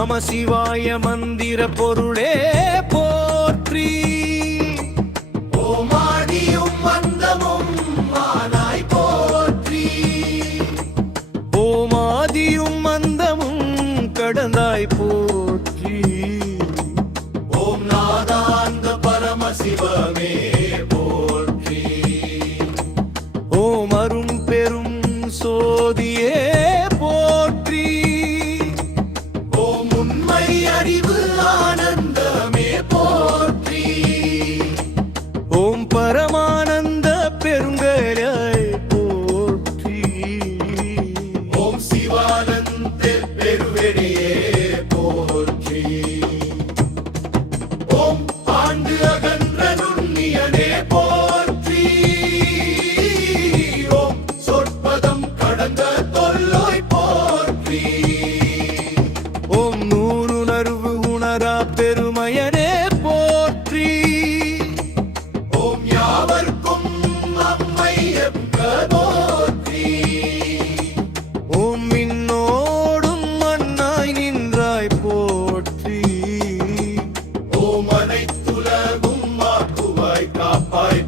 நம சிவாய மந்திர பொருளே போற்றி. ஓமாடியும் மந்தமும் மானாய் போற்றி. ஓமாதியும் மந்தமும் கடந்தாய் போற்றி. ஓம் நாதாந்த பரமசிவமே போற்றி. ஓம் அரும் பெரும் சோ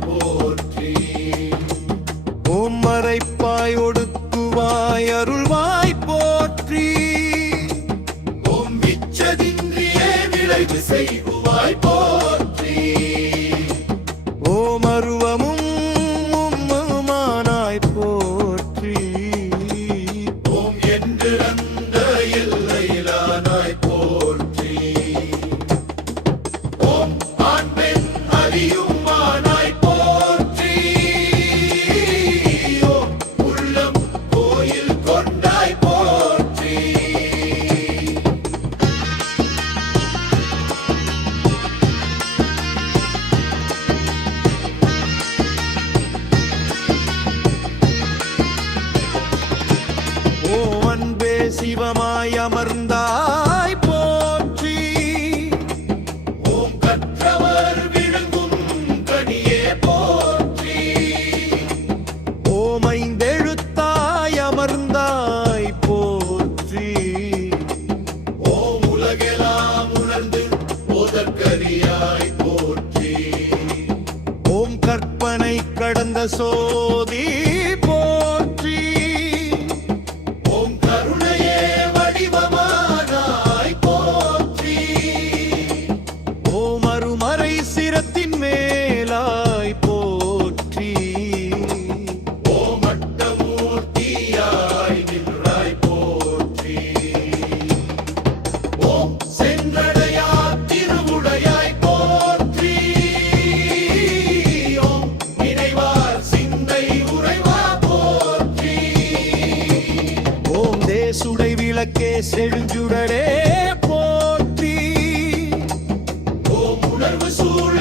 Oh. So. அழகே செழுஞ்சுடரே போற்றி. ஓம் உணர்வு சூழ்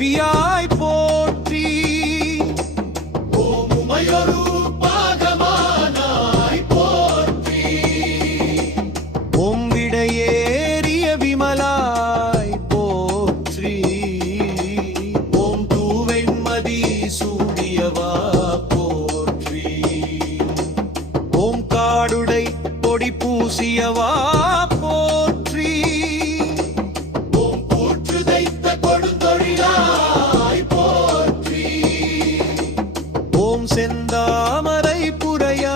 தேவியாய் போற்றி. ஓமுமையொரு பாகமானாய் போற்றி. ஓம்விடையேறிய விமலாய் போற்றி. ஓம் தூவெண்மதி சூடியவா போற்றி. ஓம் காடுடை பொடி பூசியவா செந்தாமரை புறையா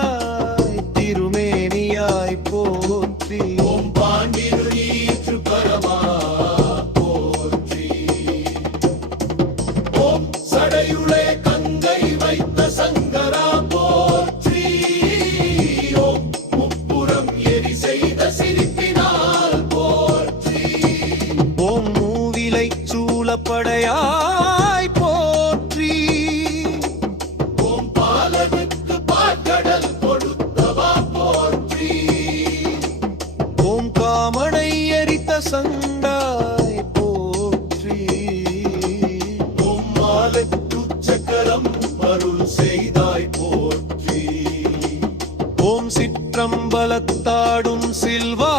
அருள் செய்தாய் போற்றி. ஓம் சிற்றம்பலத்தாடும் சில்வா